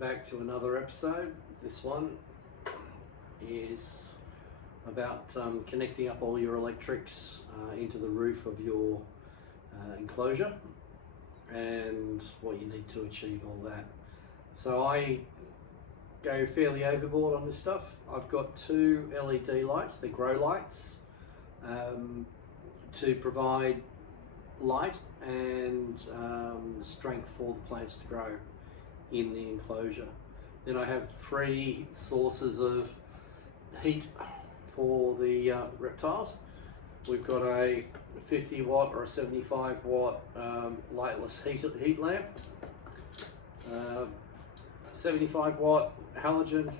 back to another episode. This one is about connecting up all your electrics into the roof of your enclosure and what you need to achieve all that. So I go fairly overboard on this stuff. I've got two LED lights, they're grow lights, to provide light and strength for the plants to grow in the enclosure. Then I have three sources of heat for the reptiles. We've got a 50 watt or a 75 watt lightless heat lamp, 75 watt halogen,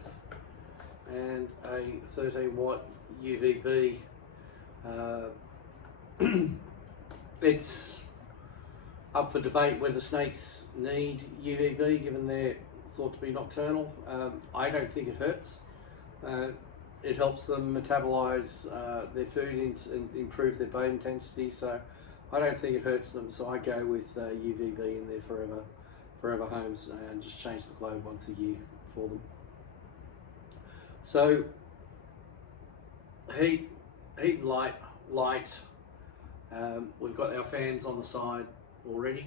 and a 13 watt UVB. It's up for debate whether snakes need UVB given they're thought to be nocturnal. I don't think it hurts. It helps them metabolize their food and improve their bone intensity, so I don't think it hurts them. So I go with UVB in their forever homes and just change the globe once a year for them. So heat and light. We've got our fans on the side already.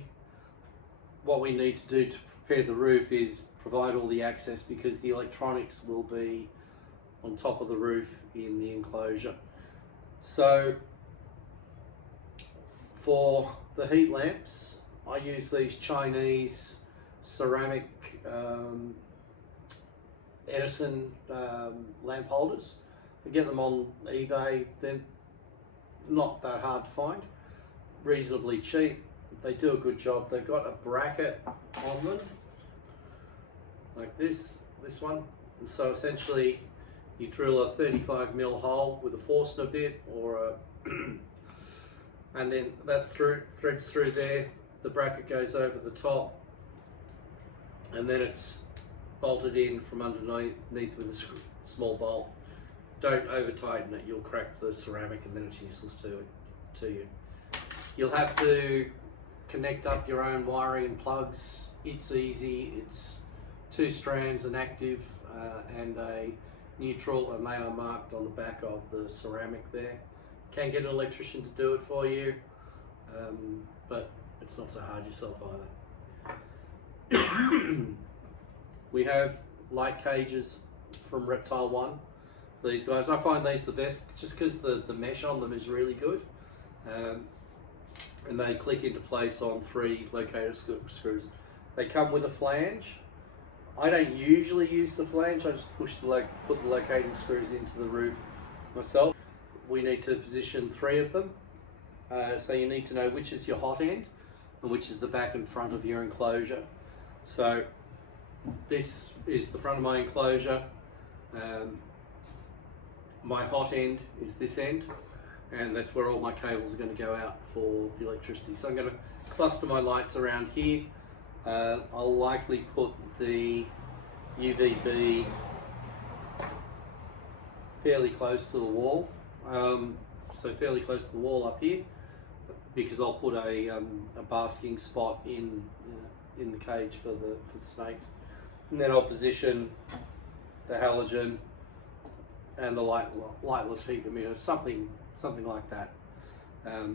What we need to do to prepare the roof is provide all the access, because the electronics will be on top of the roof in the enclosure. So for the heat lamps, I use these Chinese ceramic Edison lamp holders. I get them on eBay. They're not that hard to find, reasonably cheap. They do a good job. They've got a bracket on them like this one, and so essentially you drill a 35mm hole with a Forstner bit or a and then that threads through there. The bracket goes over the top, and then it's bolted in from underneath with a small bolt. Don't over tighten it, you'll crack the ceramic and then it's useless to you. You'll have to connect up your own wiring and plugs. It's easy. It's 2 strands, an active and a neutral, and they are marked on the back of the ceramic there. Can get an electrician to do it for you, but it's not so hard yourself either. We have light cages from Reptile One. These guys, I find these the best just because the mesh on them is really good, and they click into place on 3 locator screws. They come with a flange. I don't usually use the flange. I just put the locating screws into the roof myself. We need to position 3 of them, so you need to know which is your hot end and which is the back and front of your enclosure. So this is the front of my enclosure. My hot end is this end, and that's where all my cables are going to go out for the electricity. So I'm going to cluster my lights around here. I'll likely put the UVB fairly close to the wall, so fairly close to the wall up here, because I'll put a basking spot in the cage for the snakes, and then I'll position the halogen and the lightless heat emitter, something like that.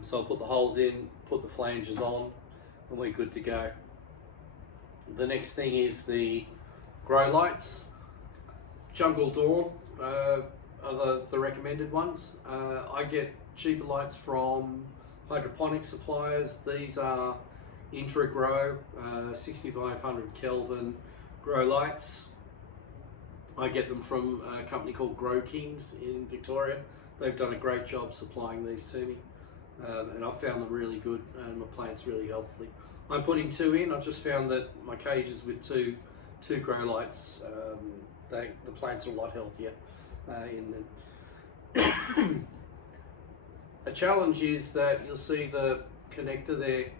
So I'll put the holes in, put the flanges on, and we're good to go. The next thing is the grow lights. Jungle Dawn are the recommended ones. I get cheaper lights from hydroponic suppliers. These are intra-grow 6500 Kelvin grow lights. I get them from a company called Grow Kings in Victoria. They've done a great job supplying these to me, and I've found them really good, and my plants really healthy. I'm putting 2 in. I've just found that my cages with two grow lights, the plants are a lot healthier in them. A challenge is that you'll see the connector there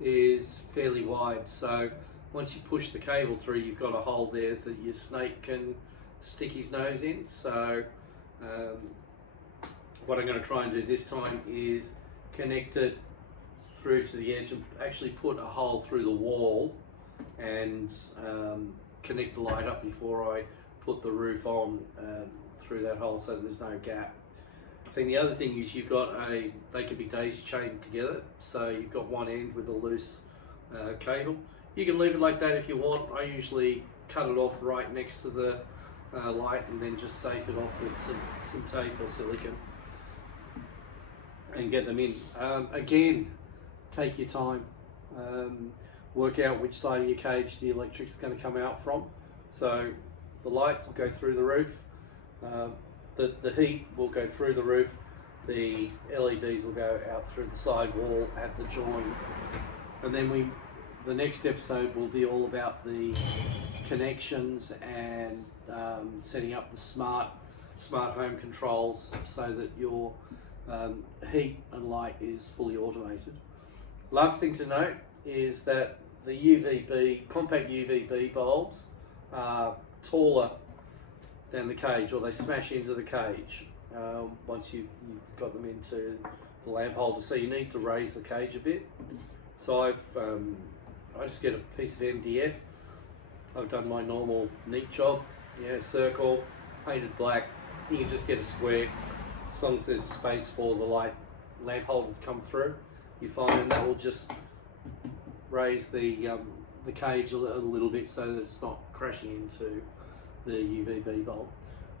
is fairly wide, so once you push the cable through, you've got a hole there that your snake can stick his nose in. So what I'm going to try and do this time is connect it through to the edge and actually put a hole through the wall and connect the light up before I put the roof on through that hole so that there's no gap. I think the other thing is you've got they can be daisy chained together, so you've got one end with a loose cable. You can leave it like that if you want. I usually cut it off right next to the light and then just safe it off with some tape or silicone and get them in. Again, take your time. Work out which side of your cage the electric's going to come out from. So the lights will go through the roof, the heat will go through the roof, the LEDs will go out through the side wall at the join. And then the next episode will be all about the connections and setting up the smart home controls so that your heat and light is fully automated. Last thing to note is that the compact UVB bulbs are taller than the cage, or they smash into the cage once you've got them into the lamp holder. So you need to raise the cage a bit. So I just get a piece of MDF. I've done my normal neat job, circle, painted black. You can just get a square, as long as there's space for the lamp holder to come through. You find, and that will just raise the cage a little bit so that it's not crashing into the UVB bulb.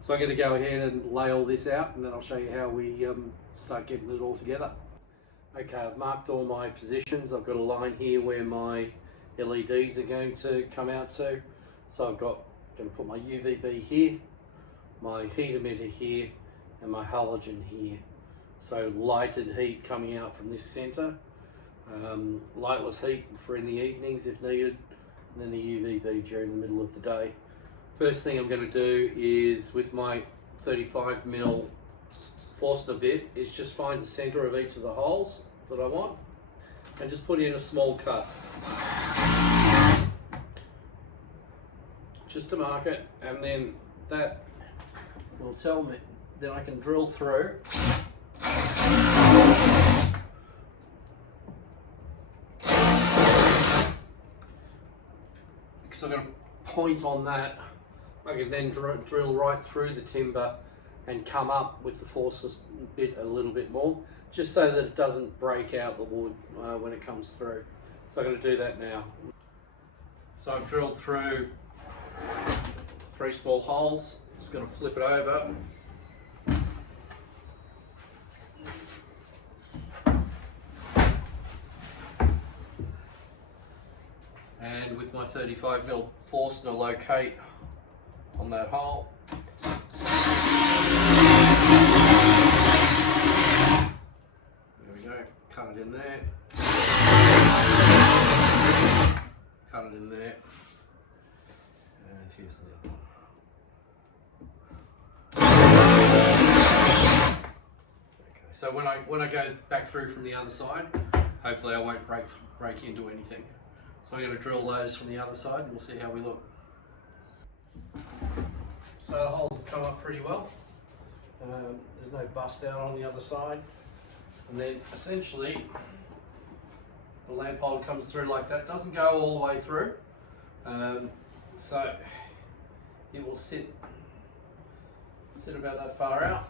So I'm going to go ahead and lay all this out, and then I'll show you how we start getting it all together. Okay, I've marked all my positions. I've got a line here where my LEDs are going to come out to. So I'm going to put my UVB here, my heat emitter here, and my halogen here. So lighted heat coming out from this center, lightless heat for in the evenings if needed, and then the UVB during the middle of the day. First thing I'm going to do is, with my 35mm Forstner bit, is just find the center of each of the holes that I want and just put in a small cut just to mark it, and then that will tell me, then I can drill through because I've got a point on that. I can then drill right through the timber and come up with the Forstner bit a little bit more, just so that it doesn't break out the wood when it comes through. So I'm going to do that now. So I've drilled through 3 small holes. Just going to flip it over. And with my 35mm Forstner, locate on that hole. There we go, cut it in there. Cut it in there. And here's the other one. Okay, so when I go back through from the other side, hopefully I won't break into anything. So I'm going to drill those from the other side and we'll see how we look. So the holes have come up pretty well. There's no bust out on the other side. And then essentially the lamp holder comes through like that. It doesn't go all the way through. So it will sit about that far out,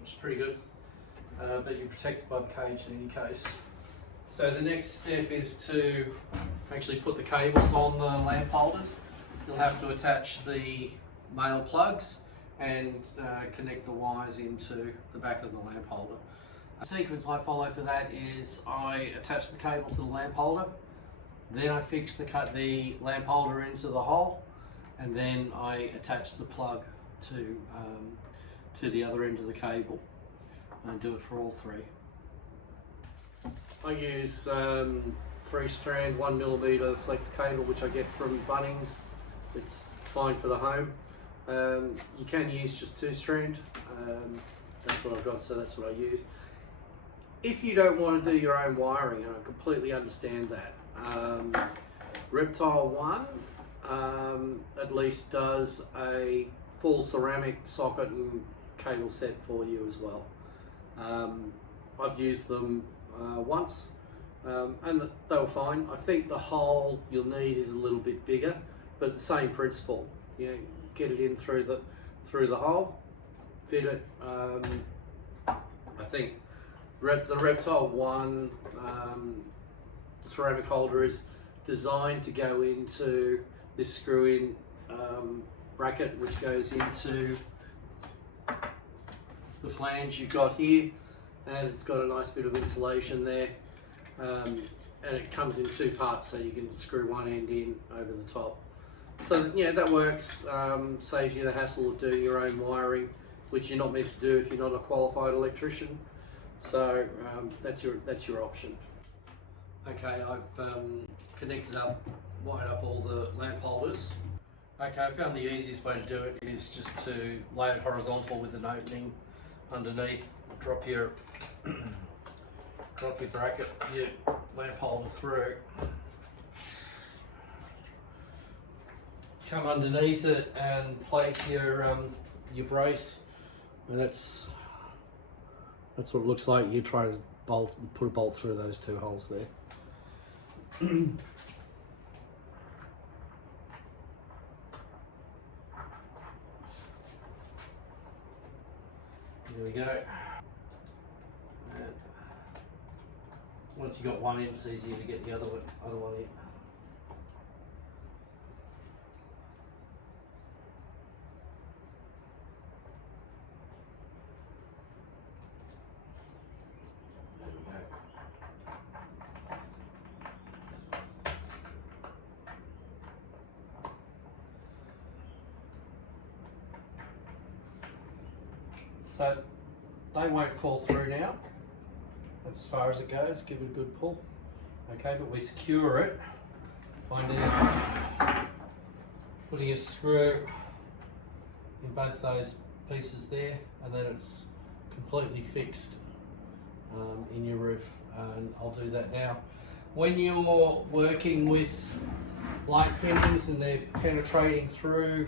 which is pretty good. But you're protected by the cage in any case. So the next step is to actually put the cables on the lamp holders. You'll have to attach the male plugs and connect the wires into the back of the lamp holder. The sequence I follow for that is I attach the cable to the lamp holder, then I fix the lamp holder into the hole, and then I attach the plug to the other end of the cable, and do it for all 3. I use 3-strand 1mm flex cable, which I get from Bunnings. It's fine for the home. You can use just 2-strand. That's what I've got, so that's what I use. If you don't want to do your own wiring, I completely understand that. Reptile One at least does a full ceramic socket and cable set for you as well. I've used them once and they were fine. I think the hole you'll need is a little bit bigger but the same principle. You know, get it in through the hole, fit it. I think the Reptile One ceramic holder is designed to go into this screw-in bracket, which goes into the flange you've got here, and it's got a nice bit of insulation there, and it comes in two parts, so you can screw one end in over the top. So yeah, that works. Saves you the hassle of doing your own wiring, which you're not meant to do if you're not a qualified electrician. So that's your option. Okay, I've connected up, wired up all the lamp holders. Okay, I found the easiest way to do it is just to lay it horizontal with an opening underneath. Drop your bracket, your lamp holder through. Come underneath it and place your brace, and that's what it looks like. You try to put a bolt through those two holes there. There we go. And once you got one in, it's easier to get the other one in. There we go. So they won't fall through now. That's as far as it goes. Give it a good pull. Okay, but we secure it by now putting a screw in both those pieces there, and then it's completely fixed in your roof. And I'll do that now. When you're working with light fittings and they're penetrating through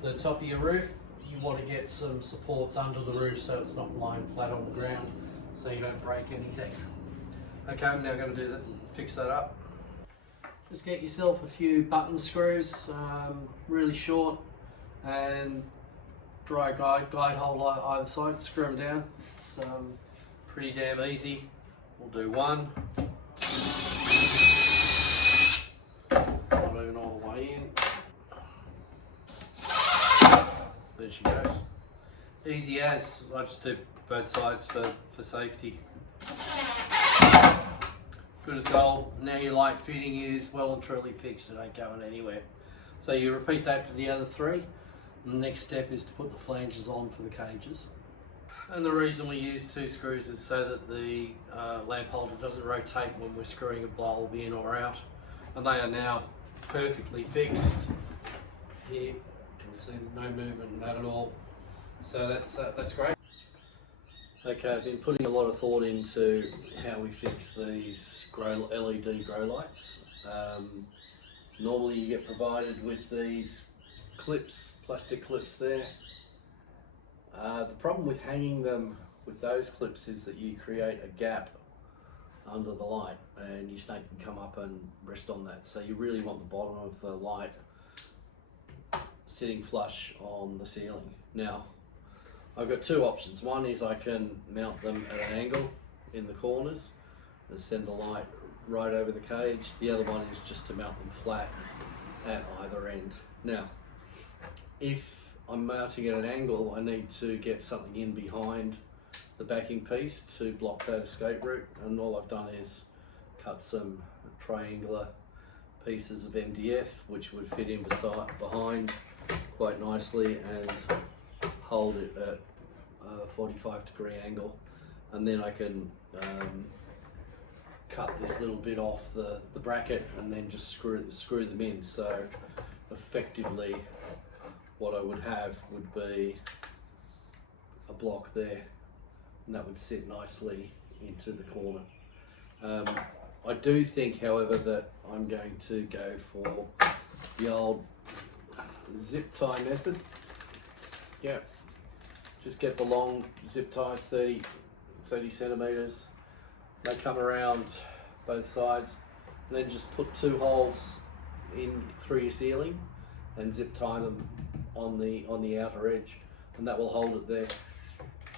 the top of your roof, you want to get some supports under the roof so it's not lying flat on the ground, so you don't break anything. Okay, I'm now going to do that, fix that up. Just get yourself a few button screws, really short, and dry guide hole either side. Screw them down. It's pretty damn easy. We'll do one. Not even all the way in. There she goes. Easy as. I just do both sides for safety. Good as gold. Now your light fitting is well and truly fixed. It ain't going anywhere. So you repeat that for the other three. And the next step is to put the flanges on for the cages. And the reason we use two screws is so that the lamp holder doesn't rotate when we're screwing a bulb in or out. And they are now perfectly fixed here. So there's no movement in that at all. So that's great. Okay, I've been putting a lot of thought into how we fix these LED grow lights. Normally you get provided with these clips, plastic clips there. The problem with hanging them with those clips is that you create a gap under the light and your snake can come up and rest on that. So you really want the bottom of the light sitting flush on the ceiling. Now, I've got two options. One is I can mount them at an angle in the corners and send the light right over the cage. The other one is just to mount them flat at either end. Now, if I'm mounting at an angle, I need to get something in behind the backing piece to block that escape route, and all I've done is cut some triangular pieces of MDF which would fit in behind quite nicely and hold it at a 45-degree angle, and then I can cut this little bit off the bracket and then just screw them in. So effectively what I would have would be a block there, and that would sit nicely into the corner. I do think, however, that I'm going to go for the old zip tie method. Yeah, just get the long zip ties, 30 centimeters. They come around both sides, and then just put two holes in through your ceiling and zip tie them on the outer edge, and that will hold it there.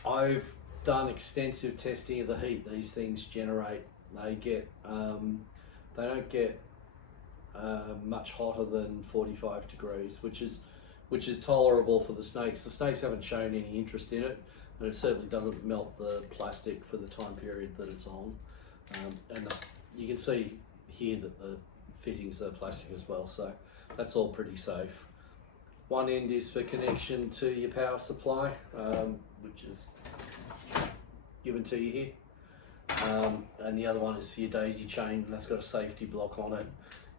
I've done extensive testing of the heat these things generate. They get they don't get much hotter than 45 degrees, which is tolerable for the snakes. The snakes haven't shown any interest in it, and it certainly doesn't melt the plastic for the time period that it's on. And you can see here that the fittings are plastic as well, so that's all pretty safe. One end is for connection to your power supply, which is given to you here, and the other one is for your daisy chain, and that's got a safety block on it.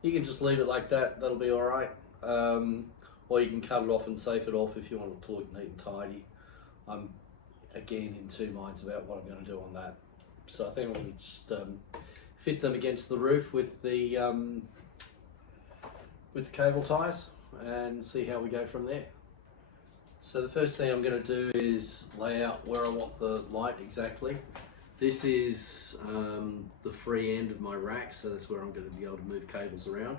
You can just leave it like that, that'll be alright, or you can cut it off and safe it off if you want it to look neat and tidy. I'm again in two minds about what I'm going to do on that, so I think I'm going to just fit them against the roof with the cable ties and see how we go from there. So the first thing I'm going to do is lay out where I want the light exactly. This is the free end of my rack, so that's where I'm going to be able to move cables around.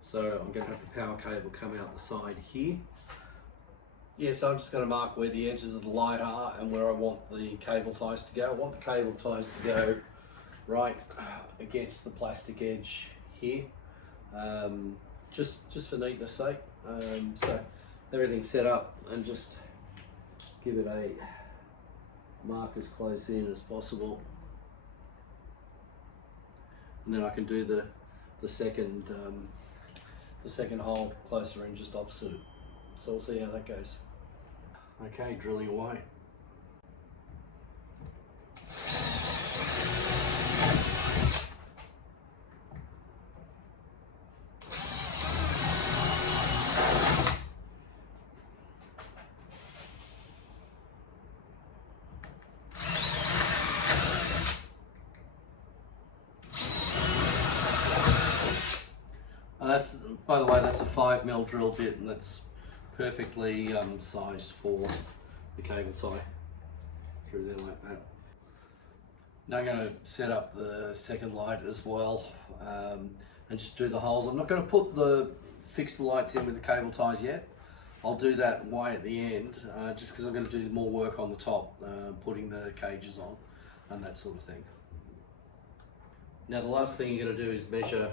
So I'm going to have the power cable come out the side here. Yeah, so I'm just going to mark where the edges of the light are and where I want the cable ties to go. I want the cable ties to go right against the plastic edge here, just for neatness sake. So everything's set up, and just give it a mark as close in as possible, and then I can do the second hole closer in just opposite it. So we'll see how that goes. Okay, drilling away. That's, by the way, that's a 5mm drill bit, and that's perfectly sized for the cable tie through there like that. Now I'm going to set up the second light as well, and just do the holes. I'm not going to fix the lights in with the cable ties yet. I'll do that way at the end, just because I'm going to do more work on the top, putting the cages on and that sort of thing. Now the last thing you're going to do is measure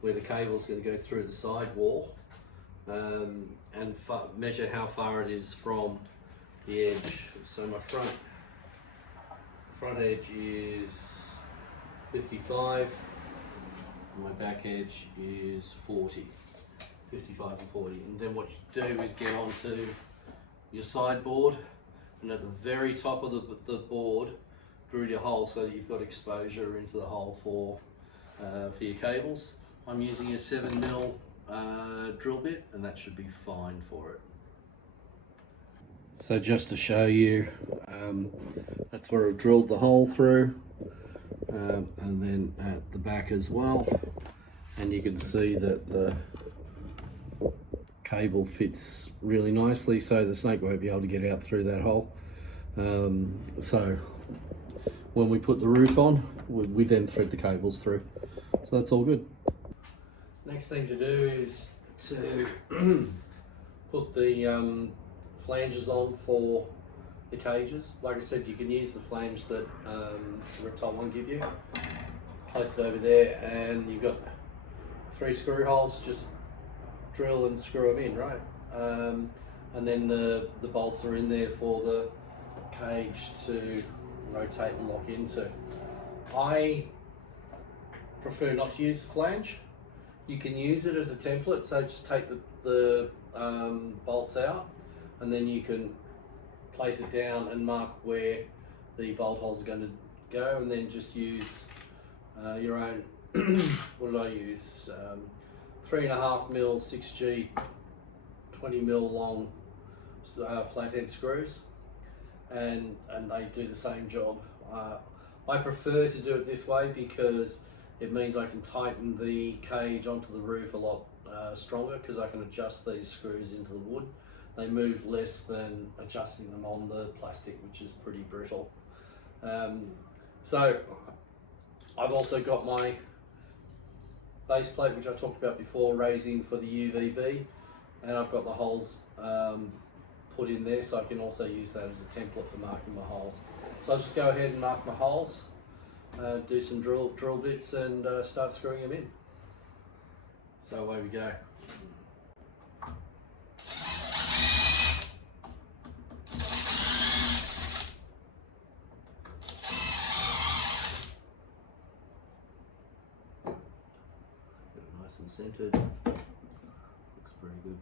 where the cable is going to go through the side wall, and measure how far it is from the edge. So my front edge is 55, and my back edge is 40, 55 and 40. And then what you do is get onto your sideboard, and at the very top of the board, drill your hole so that you've got exposure into the hole for your cables. I'm using a 7mm drill bit, and that should be fine for it. So just to show you, that's where I've drilled the hole through, and then at the back as well, and you can see that the cable fits really nicely, so the snake won't be able to get out through that hole. So when we put the roof on, we then thread the cables through, so that's all good. Next thing to do is to put the flanges on for the cages. Like I said, you can use the flange that Reptile One give you. Place it over there, and you've got 3 screw holes. Just drill and screw them in, right? And then the bolts are in there for the cage to rotate and lock into. I prefer not to use the flange. You can use it as a template, so just take the bolts out, and then you can place it down and mark where the bolt holes are going to go, and then just use your own, what did I use? 3.5mm 6G 20mm long flathead screws, and they do the same job. I prefer to do it this way because it means I can tighten the cage onto the roof a lot stronger, because I can adjust these screws into the wood. They move less than adjusting them on the plastic, which is pretty brittle. So I've also got my base plate which I talked about before, raising for the UVB, and I've got the holes put in there, so I can also use that as a template for marking my holes. So I'll just go ahead and mark my holes, do some drill bits, and start screwing them in. So away we go. Nice and centered. Looks pretty good.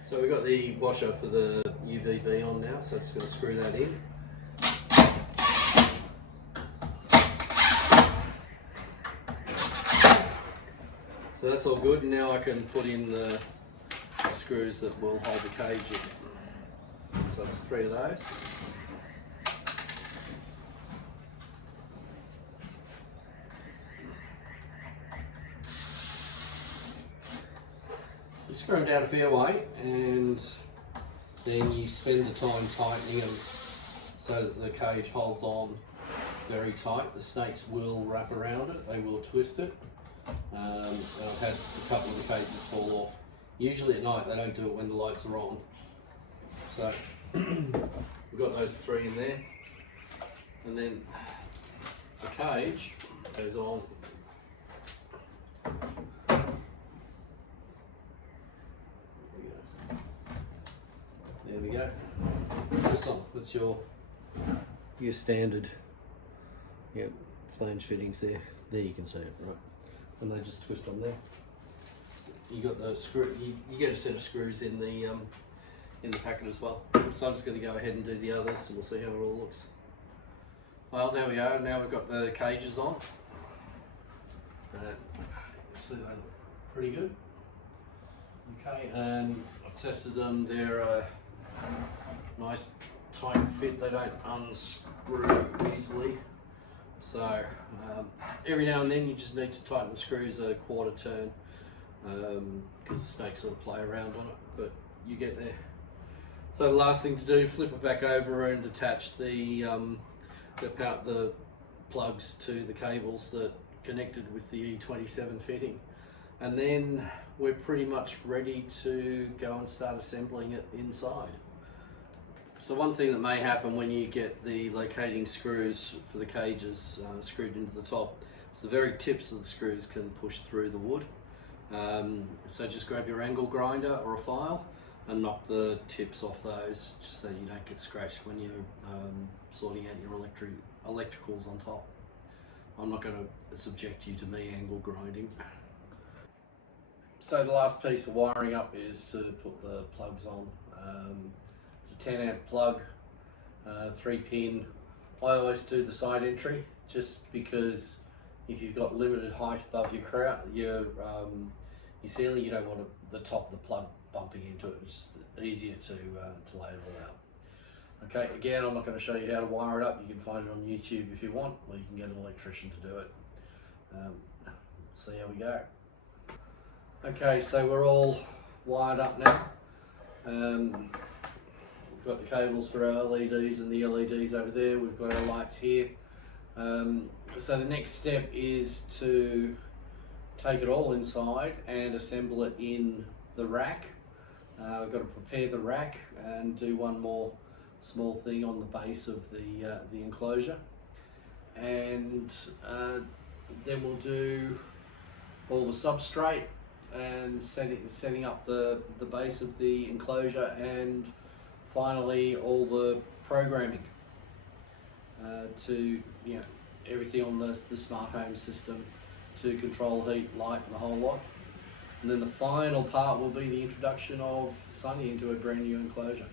So we've got the washer for the UVB on now, so I'm just going to screw that in. So that's all good, and now I can put in the screws that will hold the cage in. So it's 3 of those. You screw them down a fair way, and then you spend the time tightening them so that the cage holds on very tight. The snakes will wrap around it, they will twist it. And I've had a couple of the cages fall off. Usually at night, they don't do it when the lights are on. So we've got those 3 in there, and then the cage goes on. There we go. That's your standard flange fittings there. There you can see it, right? And they just twist on there. You got the screw. You get a set of screws in the packet as well. So I'm just going to go ahead and do the others, and we'll see how it all looks. Well, there we go. Now we've got the cages on. So they look pretty good. Okay, and I've tested them. They're a nice tight fit. They don't unscrew easily. So every now and then you just need to tighten the screws a quarter turn, because the snakes sort of play around on it, but you get there. So the last thing to do, flip it back over and attach the plugs to the cables that connected with the E27 fitting, and then we're pretty much ready to go and start assembling it inside. So one thing that may happen when you get the locating screws for the cages screwed into the top is the very tips of the screws can push through the wood. So just grab your angle grinder or a file and knock the tips off those, just so you don't get scratched when you're sorting out your electricals on top. I'm not going to subject you to me angle grinding. So the last piece for wiring up is to put the plugs on. It's a 10 amp plug, 3-pin. I always do the side entry, just because if you've got limited height above your ceiling, you don't want the top of the plug bumping into it. It's just easier to lay it all out. Okay, again, I'm not going to show you how to wire it up. You can find it on YouTube if you want, or you can get an electrician to do it. See how we go. Okay, so we're all wired up now. We've got the cables for our LEDs and the LEDs over there. We've got our lights here. So the next step is to take it all inside and assemble it in the rack. We've got to prepare the rack and do one more small thing on the base of the enclosure, and then we'll do all the substrate and setting up the base of the enclosure, and finally all the programming to everything on the smart home system to control heat, light, and the whole lot. And then the final part will be the introduction of Sunny into a brand new enclosure.